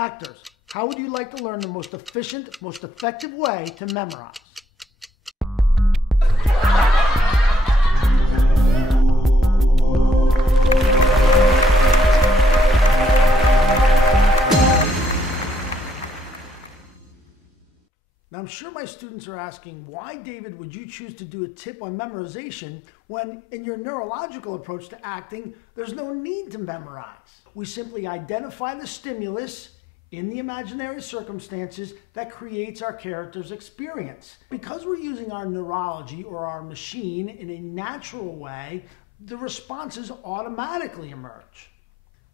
Actors, how would you like to learn the most efficient, most effective way to memorize? Now, I'm sure my students are asking, why, David, would you choose to do a tip on memorization when in your neurological approach to acting, there's no need to memorize? We simply identify the stimulus in the imaginary circumstances that creates our character's experience. Because we're using our neurology or our machine in a natural way, the responses automatically emerge.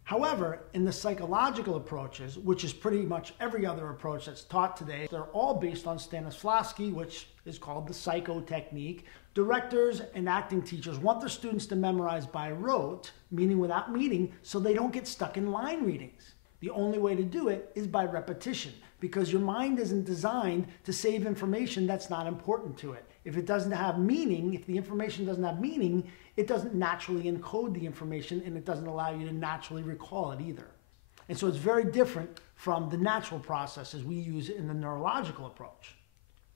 However, in the psychological approaches, which is pretty much every other approach that's taught today, they're all based on Stanislavski, which is called the psycho technique. Directors and acting teachers want their students to memorize by rote, meaning without meaning, so they don't get stuck in line readings. The only way to do it is by repetition, because your mind isn't designed to save information that's not important to it. If it doesn't have meaning, if the information doesn't have meaning, it doesn't naturally encode the information and it doesn't allow you to naturally recall it either. And so it's very different from the natural processes we use in the neurological approach.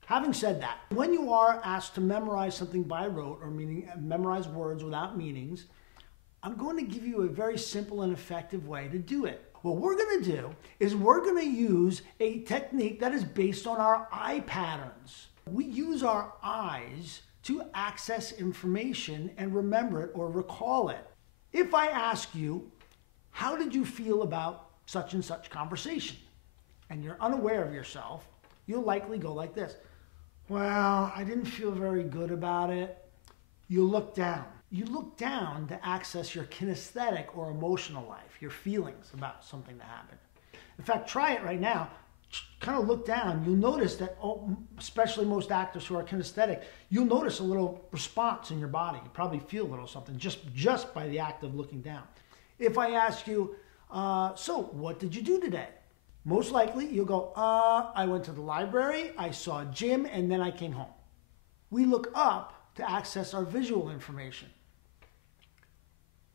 Having said that, when you are asked to memorize something by rote, or meaning memorize words without meanings, I'm going to give you a very simple and effective way to do it. What we're going to do is we're going to use a technique that is based on our eye patterns. We use our eyes to access information and remember it or recall it. If I ask you, how did you feel about such and such conversation? And you're unaware of yourself, you'll likely go like this. Well, I didn't feel very good about it. You look down. You look down to access your kinesthetic or emotional life, your feelings about something that happened. In fact, try it right now. Kind of look down. You'll notice that, especially most actors who are kinesthetic, you'll notice a little response in your body. You probably feel a little something just by the act of looking down. If I ask you, so what did you do today? Most likely you'll go, I went to the library, I saw Jim, and then I came home. We look up to access our visual information.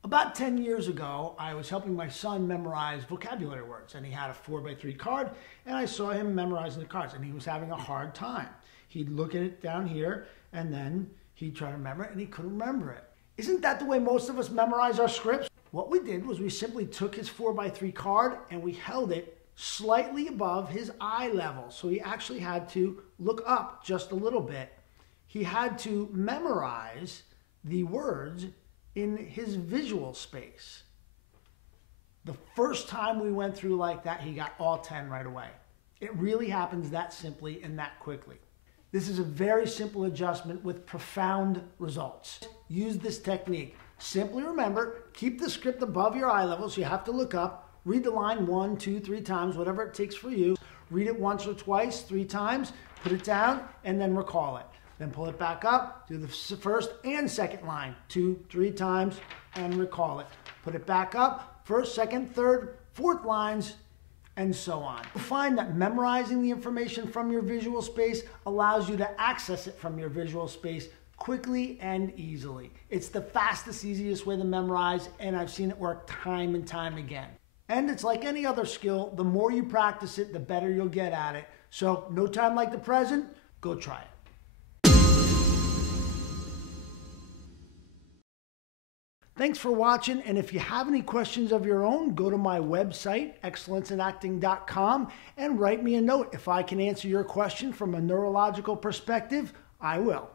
About 10 years ago, I was helping my son memorize vocabulary words, and he had a 4x3 card, and I saw him memorizing the cards, and he was having a hard time. He'd look at it down here, and then he'd try to remember it, and he couldn't remember it. Isn't that the way most of us memorize our scripts? What we did was we simply took his 4x3 card, and we held it slightly above his eye level, so he actually had to look up just a little bit. He had to memorize the words in his visual space. The first time we went through like that, he got all 10 right away. It really happens that simply and that quickly. This is a very simple adjustment with profound results. Use this technique. Simply remember, keep the script above your eye level, so you have to look up, read the line 1, 2, 3 times, whatever it takes for you. Read it once or twice, 3 times, put it down, and then recall it. Then pull it back up, do the first and second line 2, 3 times, and recall it. Put it back up, first, second, third, fourth lines, and so on. You'll find that memorizing the information from your visual space allows you to access it from your visual space quickly and easily. It's the fastest, easiest way to memorize, and I've seen it work time and time again. And it's like any other skill, the more you practice it, the better you'll get at it. So no time like the present, go try it. Thanks for watching, and if you have any questions of your own, go to my website, excellenceinacting.com, and write me a note. If I can answer your question from a neurological perspective, I will.